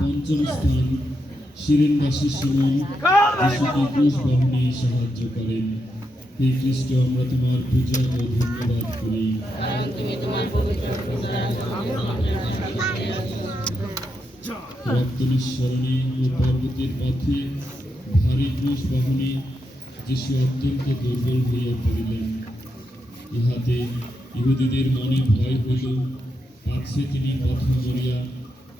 পঞ্চম স্থান শিরেনবাসী সুমন যিশুকে ক্রুশ বহনে সাহায্য করেন। হে খ্রিস্ট, আমরা তোমার পূজা ও ধন্যবাদ করি। রক্ত নিঃসরণে ও পর্বতের পথে ভারী ক্রুশ বহনে যিশু অত্যন্ত দুর্বল হইয়া পড়িলেন। ইহাতে ইহুদিদের মনে ভয় হইল, পাছে তিনি পথ মরিয়া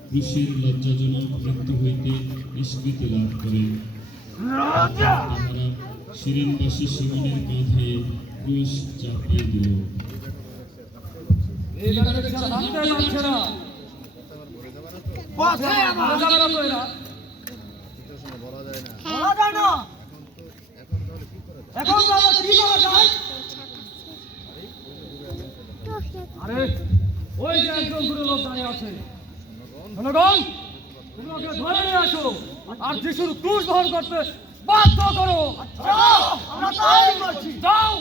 ক্রুশের লজ্জাজনক মৃত্যু হইতে নিষ্কৃতি লাভ করেন। তাহারা শিরেনবাসী সিমনের কাঁধে ক্রুশ চাপিয়ে দিল। আরে ওই যে একজন বুড়ো লোক দাঁড়িয়ে আছে, জনগণ তুমি ওকে ধরে নিয়ে আসো আর যিশুর ক্রুশ বহন করতে বাধ্য করো। যাও।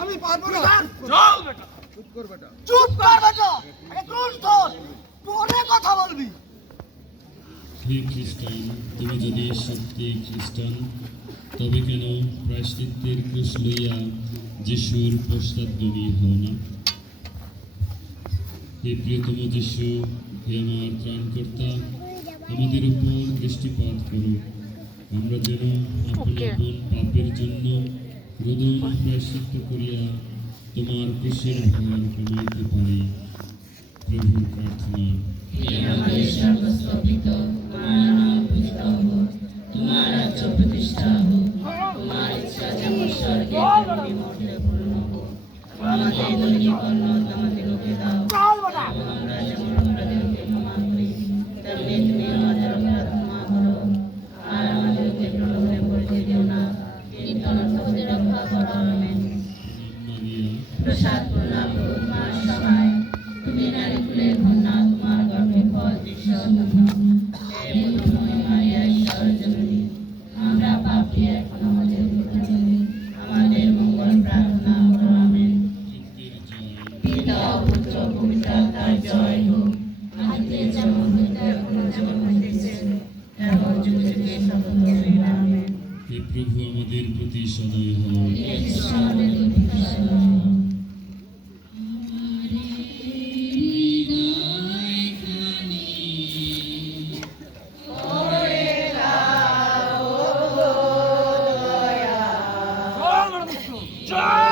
আমি পারবো না। চুপ কর বেটা, চুপ কর বেটা, ক্রুশ ধর, পরে কথা বলবি। হে খ্রিস্টান, তুমি যদি সত্যি খ্রিস্টান, তবে কেন প্রায়শ্চিত্তের ক্রুশ লইয়া যিশুর পশ্চাৎগামী হও না? হে প্রিয়তম যিশু, হে আমার ত্রাণকর্তা, আমাদের উপর দৃষ্টিপাত করো। আমরা যেন আপন আপন পাপের জন্য রোদন প্রায়শ্চিত্ত করিয়া তোমার ক্রুশের ভার কমাইতে পারি। প্রভুর প্রার্থনা। তোমার রাজ্য প্রতিষ্ঠা হোক, তোমার ইচ্ছা যেমন স্বর্গে তেমনি মর্ত্যে পূর্ণ হোক। আমাদের দৈনিক অন্ন আমাদেরকে দাও, এবং আমরা যেমন অপরাধীকে ক্ষমা করি, তেমনি তুমি আমাদের অপরাধ ক্ষমা করো। আর আমাদেরকে প্রলোভনে পড়িতে দিও না, কিন্তু আমাদের রক্ষা করো। আমেন। প্রসাদ পূর্ণা প্রভু তোমার সহায়, তুমি নারী কুলে কন্যা, তোমার গর্ভে ফল যিশু ধন্য। হে পুণ্যময়ী মারিয়া, ঈশ্বর জননী, আমরা পাপী এখন আমাদের মৃত্যুকালে আমাদের মঙ্গল প্রার্থনা করো। আমেন। পিতা পুত্র পবিত্র আত্মার জয় হোক, আদিতে যেমন হইতে এখনো যেমন হইতেছে, এখন যুগে যুগে সর্বদাই। আমেন। হে প্রভু, আমাদের প্রতি সদয় হও। হে কৃষ্ণ, আমাদের প্রতি সদয় হও। জয়